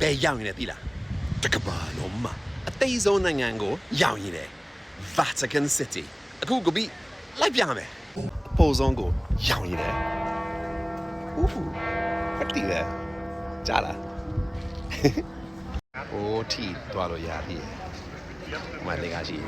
ဘယ်ရောက်ရင်လဲသိလားတကဘာလုံးမှာအသေးဆုံးနိုင်ငံကိုရောက်ရင်လေ Vatican City အခုကပြီးလိုက်ပြမယ်အပေါ်ဆုံးကိုရောက်ရင်လေဖတ်တည်လေကြားလားအိုးထီသွားလို့ရပြီမလေးကရှိ